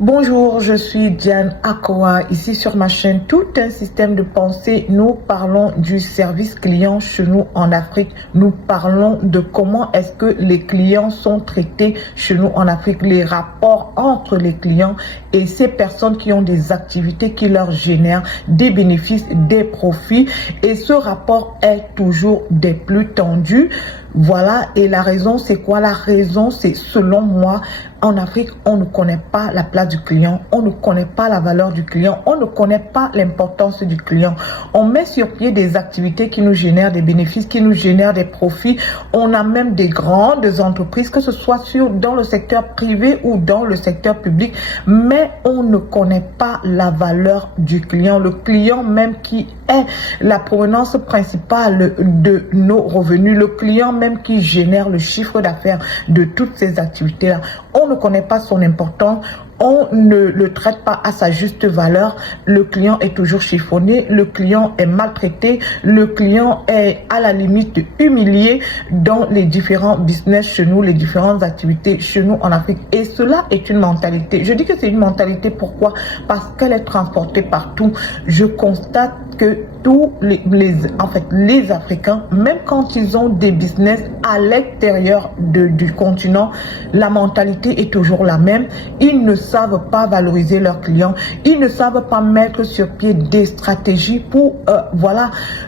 Bonjour, je suis Diane Akoa, ici sur ma chaîne Tout un système de pensée. Nous parlons du service client chez nous en Afrique. Nous parlons de comment est-ce que les clients sont traités chez nous en Afrique, les rapports entre les clients et ces personnes qui ont des activités qui leur génèrent des bénéfices, des profits. Et ce rapport est toujours des plus tendus. Voilà, et la raison, c'est quoi? La raison, c'est selon moi, en Afrique, on ne connaît pas la place du client, on ne connaît pas la valeur du client, on ne connaît pas l'importance du client. On met sur pied des activités qui nous génèrent des bénéfices, qui nous génèrent des profits. On a même des grandes entreprises, que ce soit dans le secteur privé ou dans le secteur public, mais on ne connaît pas la valeur du client. Le client même qui est la provenance principale de nos revenus, le client même qui génère le chiffre d'affaires de toutes ces activités-là. On ne connaît pas son importance, on ne le traite pas à sa juste valeur. Le client est toujours chiffonné, le client est maltraité, le client est à la limite humilié dans les différents business chez nous, les différentes activités chez nous en Afrique. Et cela est une mentalité. Je dis que c'est une mentalité, pourquoi? Parce qu'elle est transportée partout. Je constate que tous les Africains, même quand ils ont des business à l'extérieur du continent, la mentalité est toujours la même. Ils ne savent pas valoriser leurs clients. Ils ne savent pas mettre sur pied des stratégies pour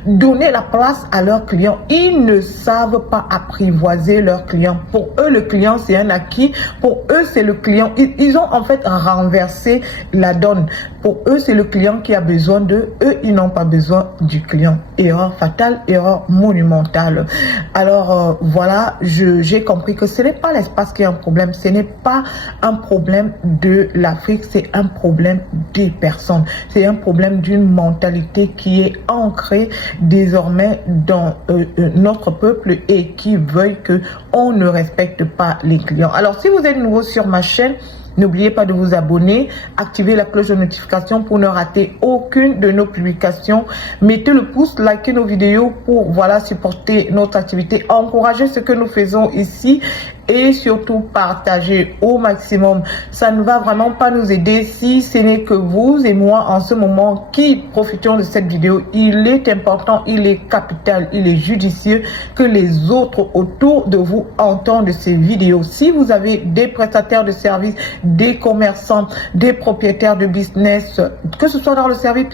donner la place à leurs clients. Ils ne savent pas apprivoiser leurs clients. Pour eux, le client, c'est un acquis. Pour eux, c'est le client. Ils ont en fait renversé la donne. Pour eux, c'est le client qui a besoin d'eux. Eux, ils n'ont pas besoin du client. Erreur fatale, erreur monumentale. Alors, voilà, j'ai compris que ce n'est pas l'espace qui est un problème. Ce n'est pas un problème de l'Afrique, c'est un problème des personnes. C'est un problème d'une mentalité qui est ancrée désormais dans notre peuple et qui veut que on ne respecte pas les clients. Alors, si vous êtes nouveau sur ma chaîne, n'oubliez pas de vous abonner, activez la cloche de notification pour ne rater aucune de nos publications. Mettez le pouce, likez nos vidéos pour supporter notre activité, encourager ce que nous faisons ici et surtout partager au maximum. Ça ne va vraiment pas nous aider si ce n'est que vous et moi en ce moment qui profitons de cette vidéo. Il est important, il est capital, il est judicieux que les autres autour de vous entendent ces vidéos. Si vous avez des prestataires de services, des commerçants, des propriétaires de business, que ce soit dans le service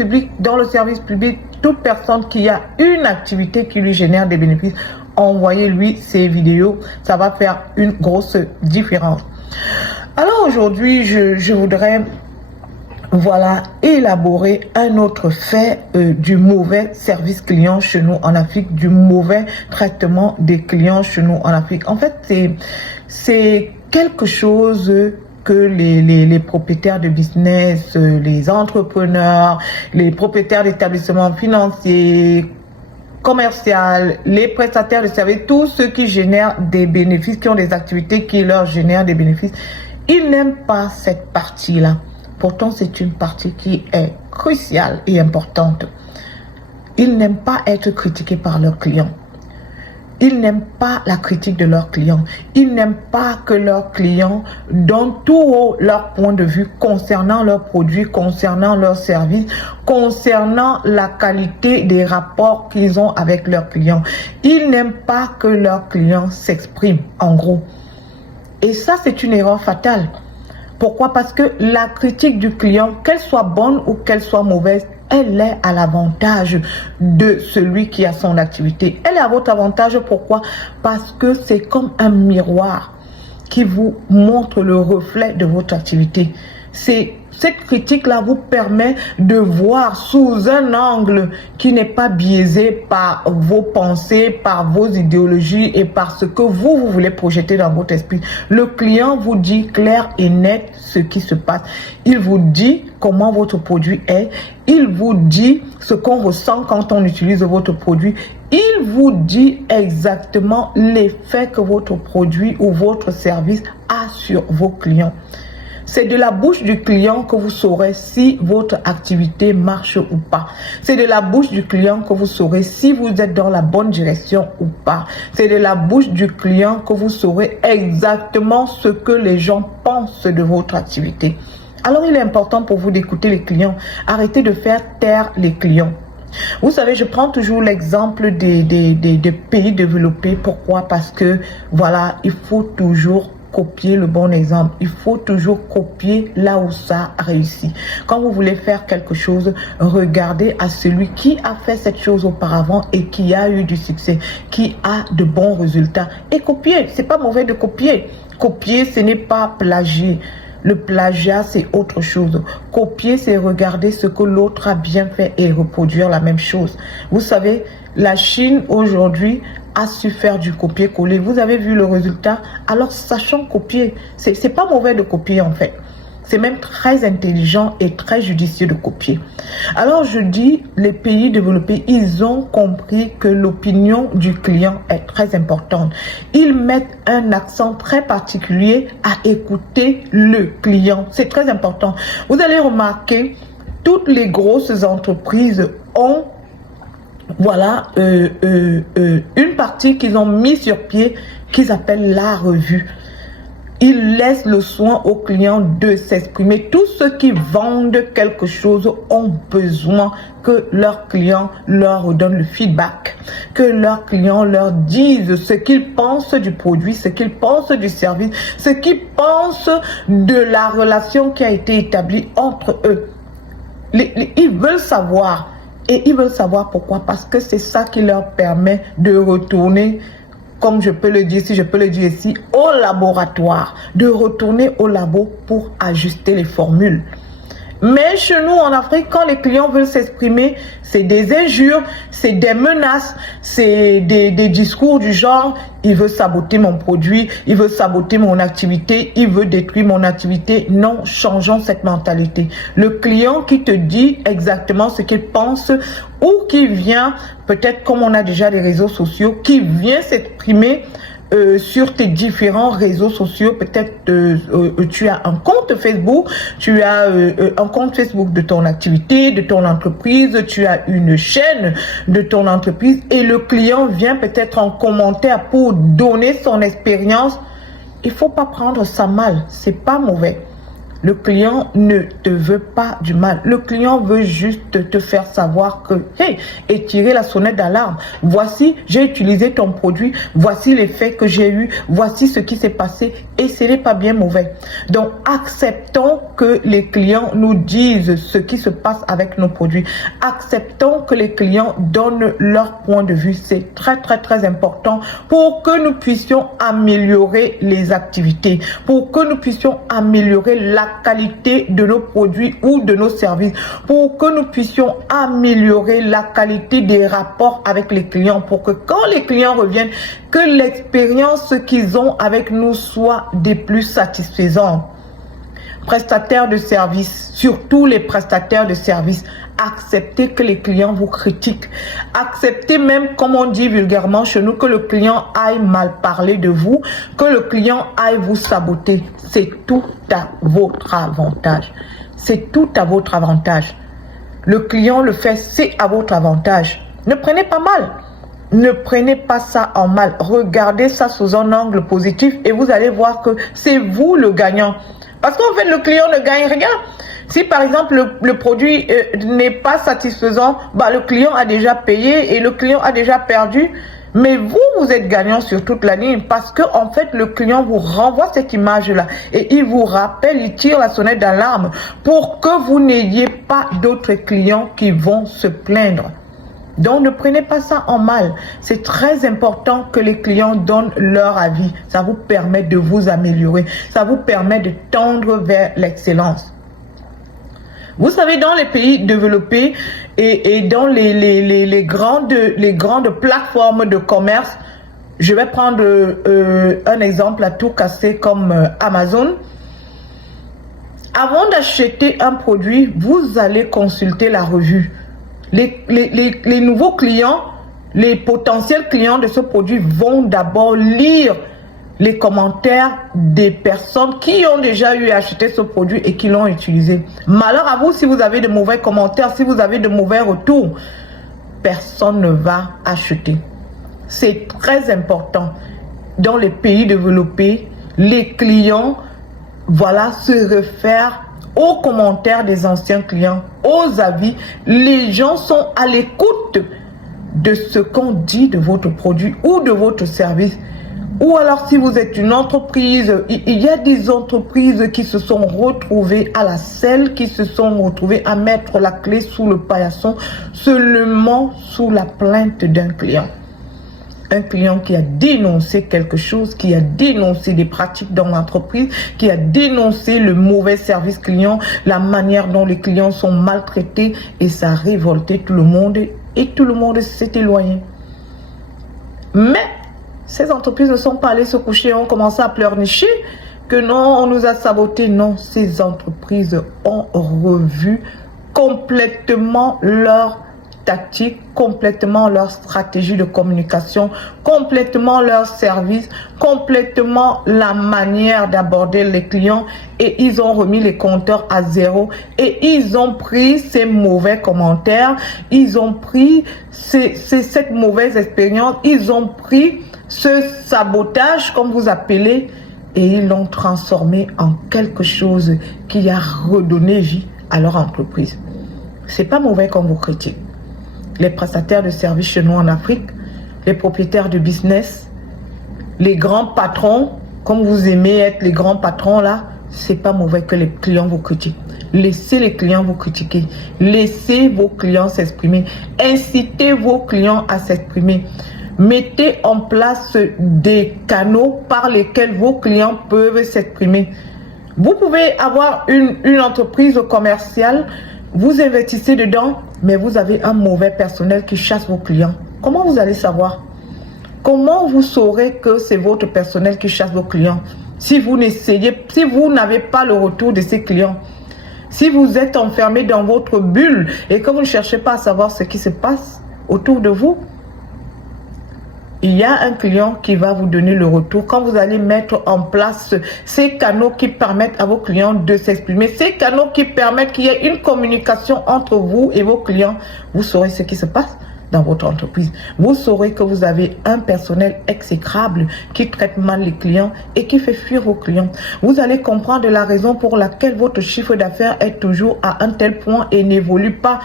public, toute personne qui a une activité qui lui génère des bénéfices, envoyez-lui ces vidéos, ça va faire une grosse différence. Alors aujourd'hui, je voudrais élaborer un autre fait du mauvais service client chez nous en Afrique, du mauvais traitement des clients chez nous en Afrique. En fait, c'est quelque chose que les propriétaires de business, les entrepreneurs, les propriétaires d'établissements financiers, commercial, les prestataires de services, tous ceux qui génèrent des bénéfices, qui ont des activités qui leur génèrent des bénéfices, ils n'aiment pas cette partie-là. Pourtant, c'est une partie qui est cruciale et importante. Ils n'aiment pas être critiqués par leurs clients. Ils n'aiment pas la critique de leurs clients. Ils n'aiment pas que leurs clients donnent tout haut leur point de vue concernant leurs produits, concernant leurs services, concernant la qualité des rapports qu'ils ont avec leurs clients. Ils n'aiment pas que leurs clients s'expriment, en gros. Et ça, c'est une erreur fatale. Pourquoi? Parce que la critique du client, qu'elle soit bonne ou qu'elle soit mauvaise, elle est à l'avantage de celui qui a son activité. Elle est à votre avantage, pourquoi? Parce que c'est comme un miroir qui vous montre le reflet de votre activité. Cette critique-là vous permet de voir sous un angle qui n'est pas biaisé par vos pensées, par vos idéologies et par ce que vous voulez projeter dans votre esprit. Le client vous dit clair et net ce qui se passe. Il vous dit comment votre produit est. Il vous dit ce qu'on ressent quand on utilise votre produit. Il vous dit exactement l'effet que votre produit ou votre service a sur vos clients. C'est de la bouche du client que vous saurez si votre activité marche ou pas. C'est de la bouche du client que vous saurez si vous êtes dans la bonne direction ou pas. C'est de la bouche du client que vous saurez exactement ce que les gens pensent de votre activité. Alors il est important pour vous d'écouter les clients. Arrêtez de faire taire les clients. Vous savez, je prends toujours l'exemple des pays développés. Pourquoi? Parce que, voilà, il faut toujours copier le bon exemple. Il faut toujours copier là où ça réussit. Quand vous voulez faire quelque chose, regardez à celui qui a fait cette chose auparavant et qui a eu du succès, qui a de bons résultats. Et copier, c'est pas mauvais de copier. Copier, ce n'est pas plagier. Le plagiat, c'est autre chose. Copier, c'est regarder ce que l'autre a bien fait et reproduire la même chose. Vous savez, la Chine aujourd'hui a su faire du copier-coller. Vous avez vu le résultat? Alors, sachant copier, c'est pas mauvais de copier en fait. C'est même très intelligent et très judicieux de copier. Alors je dis, les pays développés, ils ont compris que l'opinion du client est très importante. Ils mettent un accent très particulier à écouter le client. C'est très important. Vous allez remarquer, toutes les grosses entreprises ont voilà une partie qu'ils ont mis sur pied qu'ils appellent la revue. Ils laissent le soin aux clients de s'exprimer. Tous ceux qui vendent quelque chose ont besoin que leurs clients leur donnent le feedback, que leurs clients leur disent ce qu'ils pensent du produit, ce qu'ils pensent du service, ce qu'ils pensent de la relation qui a été établie entre eux. Ils veulent savoir. Et ils veulent savoir pourquoi. Parce que c'est ça qui leur permet de retourner, comme je peux le dire, si je peux le dire ici, au laboratoire, de retourner au labo pour ajuster les formules. Mais chez nous, en Afrique, quand les clients veulent s'exprimer, c'est des injures, c'est des menaces, c'est des discours du genre, il veut saboter mon produit, il veut saboter mon activité, il veut détruire mon activité. Non, changeons cette mentalité. Le client qui te dit exactement ce qu'il pense ou qui vient, peut-être comme on a déjà des réseaux sociaux, qui vient s'exprimer sur tes différents réseaux sociaux. Peut-être tu as un compte Facebook, tu as un compte Facebook de ton activité, de ton entreprise, tu as une chaîne de ton entreprise et le client vient peut-être en commentaire pour donner son expérience. Il faut pas prendre ça mal, c'est pas mauvais. Le client ne te veut pas du mal. Le client veut juste te faire savoir que, hey, et tirer la sonnette d'alarme. Voici, j'ai utilisé ton produit. Voici les faits que j'ai eus. Voici ce qui s'est passé. Et ce n'est pas bien mauvais. Donc, acceptons que les clients nous disent ce qui se passe avec nos produits. Acceptons que les clients donnent leur point de vue. C'est très, très, très important pour que nous puissions améliorer les activités, pour que nous puissions améliorer la qualité de nos produits ou de nos services, pour que nous puissions améliorer la qualité des rapports avec les clients, pour que quand les clients reviennent, que l'expérience qu'ils ont avec nous soit des plus satisfaisantes. Prestataires de services, surtout les prestataires de services, acceptez que les clients vous critiquent. Acceptez même, comme on dit vulgairement chez nous, que le client aille mal parler de vous, que le client aille vous saboter. C'est tout à votre avantage. C'est tout à votre avantage. Le client le fait, c'est à votre avantage. Ne prenez pas mal. Ne prenez pas ça en mal. Regardez ça sous un angle positif et vous allez voir que c'est vous le gagnant. Parce qu'en fait, le client ne gagne rien. Si par exemple le produit n'est pas satisfaisant, bah, le client a déjà payé et le client a déjà perdu. Mais vous, vous êtes gagnant sur toute la ligne parce que en fait, le client vous renvoie cette image-là et il vous rappelle, il tire la sonnette d'alarme pour que vous n'ayez pas d'autres clients qui vont se plaindre. Donc, ne prenez pas ça en mal. C'est très important que les clients donnent leur avis. Ça vous permet de vous améliorer. Ça vous permet de tendre vers l'excellence. Vous savez, dans les pays développés et dans les grandes plateformes de commerce, je vais prendre un exemple à tout casser comme Amazon. Avant d'acheter un produit, vous allez consulter la revue. Les nouveaux clients, les potentiels clients de ce produit vont d'abord lire les commentaires des personnes qui ont déjà eu à acheter ce produit et qui l'ont utilisé. Malheur à vous si vous avez de mauvais commentaires, si vous avez de mauvais retours, personne ne va acheter. C'est très important. Dans les pays développés, les clients, voilà, se réfèrent aux commentaires des anciens clients, aux avis. Les gens sont à l'écoute de ce qu'on dit de votre produit ou de votre service. Ou alors si vous êtes une entreprise, il y a des entreprises qui se sont retrouvées à la selle, qui se sont retrouvées à mettre la clé sous le paillasson seulement sous la plainte d'un client. Un client qui a dénoncé quelque chose, qui a dénoncé des pratiques dans l'entreprise, qui a dénoncé le mauvais service client, la manière dont les clients sont maltraités, et ça a révolté tout le monde et tout le monde s'est éloigné. Mais ces entreprises ne sont pas allées se coucher et ont commencé à pleurnicher que non, on nous a saboté. Non, ces entreprises ont revu complètement leur tactique, complètement leur stratégie de communication, complètement leur service, complètement la manière d'aborder les clients, et ils ont remis les compteurs à zéro et ils ont pris ces mauvais commentaires, ils ont pris cette mauvaise expérience, ils ont pris ce sabotage, comme vous appelez, et ils l'ont transformé en quelque chose qui a redonné vie à leur entreprise. C'est pas mauvais qu'on vous critique. Les prestataires de services chez nous en Afrique, les propriétaires de business, les grands patrons, comme vous aimez être les grands patrons là, c'est pas mauvais que les clients vous critiquent. Laissez les clients vous critiquer. Laissez vos clients s'exprimer. Incitez vos clients à s'exprimer. Mettez en place des canaux par lesquels vos clients peuvent s'exprimer. Vous pouvez avoir une entreprise commerciale, vous investissez dedans, mais vous avez un mauvais personnel qui chasse vos clients. Comment vous allez savoir? Comment vous saurez que c'est votre personnel qui chasse vos clients? Si vous n'avez pas le retour de ces clients, si vous êtes enfermé dans votre bulle et que vous ne cherchez pas à savoir ce qui se passe autour de vous, il y a un client qui va vous donner le retour quand vous allez mettre en place ces canaux qui permettent à vos clients de s'exprimer, ces canaux qui permettent qu'il y ait une communication entre vous et vos clients. Vous saurez ce qui se passe dans votre entreprise. Vous saurez que vous avez un personnel exécrable qui traite mal les clients et qui fait fuir vos clients. Vous allez comprendre la raison pour laquelle votre chiffre d'affaires est toujours à un tel point et n'évolue pas.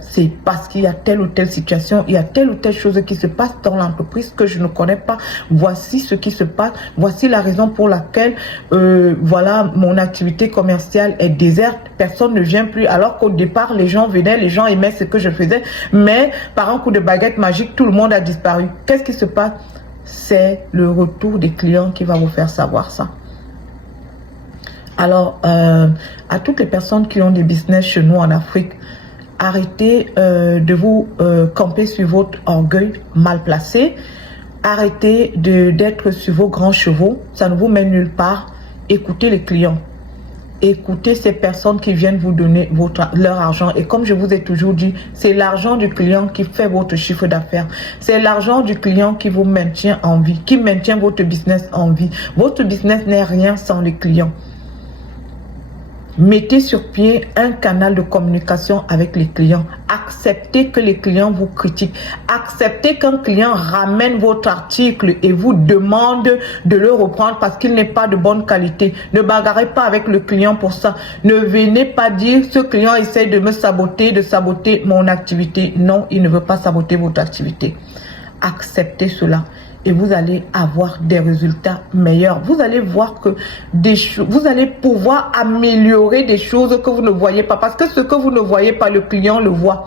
C'est parce qu'il y a telle ou telle situation, il y a telle ou telle chose qui se passe dans l'entreprise que je ne connais pas. Voici ce qui se passe, voici la raison pour laquelle voilà, mon activité commerciale est déserte, personne ne vient plus, alors qu'au départ les gens venaient, les gens aimaient ce que je faisais, mais par un coup de baguette magique, tout le monde a disparu. Qu'est-ce qui se passe? C'est le retour des clients qui va vous faire savoir ça. Alors, à toutes les personnes qui ont des business chez nous en Afrique, arrêtez de vous camper sur votre orgueil mal placé. Arrêtez d'être sur vos grands chevaux. Ça ne vous mène nulle part. Écoutez les clients. Écoutez ces personnes qui viennent vous donner leur argent. Et comme je vous ai toujours dit, c'est l'argent du client qui fait votre chiffre d'affaires. C'est l'argent du client qui vous maintient en vie, qui maintient votre business en vie. Votre business n'est rien sans les clients. Mettez sur pied un canal de communication avec les clients. Acceptez que les clients vous critiquent. Acceptez qu'un client ramène votre article et vous demande de le reprendre parce qu'il n'est pas de bonne qualité. Ne bagarrez pas avec le client pour ça. Ne venez pas dire ce client essaie de me saboter, de saboter mon activité. Non, il ne veut pas saboter votre activité. Acceptez cela. Et vous allez avoir des résultats meilleurs. Vous allez voir que vous allez pouvoir améliorer des choses que vous ne voyez pas. Parce que ce que vous ne voyez pas, le client le voit.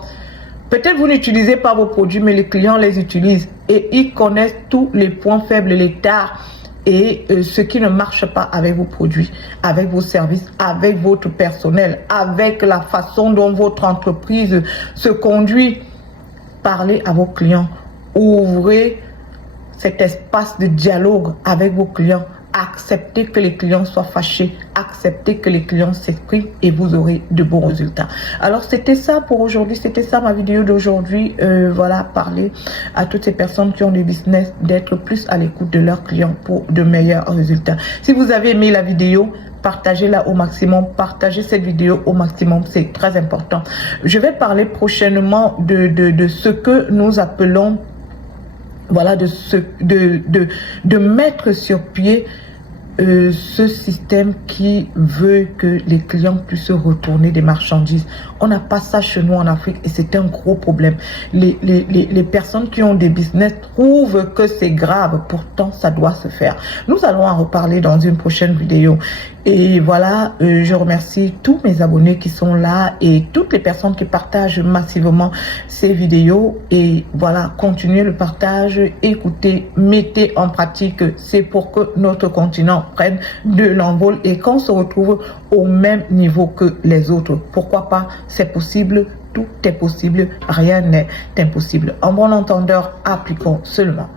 Peut-être vous n'utilisez pas vos produits, mais les clients les utilisent. Et ils connaissent tous les points faibles, les tares et ce qui ne marche pas avec vos produits, avec vos services, avec votre personnel, avec la façon dont votre entreprise se conduit. Parlez à vos clients. Ouvrez cet espace de dialogue avec vos clients. Acceptez que les clients soient fâchés. Acceptez que les clients s'expriment et vous aurez de bons résultats. Alors, c'était ça pour aujourd'hui. C'était ça ma vidéo d'aujourd'hui. Voilà, parler à toutes ces personnes qui ont des business d'être plus à l'écoute de leurs clients pour de meilleurs résultats. Si vous avez aimé la vidéo, partagez-la au maximum. Partagez cette vidéo au maximum. C'est très important. Je vais parler prochainement de ce que nous appelons, voilà, de mettre sur pied ce système qui veut que les clients puissent retourner des marchandises. On n'a pas ça chez nous en Afrique et c'est un gros problème. Les personnes qui ont des business trouvent que c'est grave, pourtant ça doit se faire. Nous allons en reparler dans une prochaine vidéo. Et voilà, je remercie tous mes abonnés qui sont là et toutes les personnes qui partagent massivement ces vidéos. Et voilà, continuez le partage, écoutez, mettez en pratique. C'est pour que notre continent prenne de l'envol et qu'on se retrouve au même niveau que les autres. Pourquoi pas? C'est possible, tout est possible, rien n'est impossible. En bon entendeur, appliquons seulement.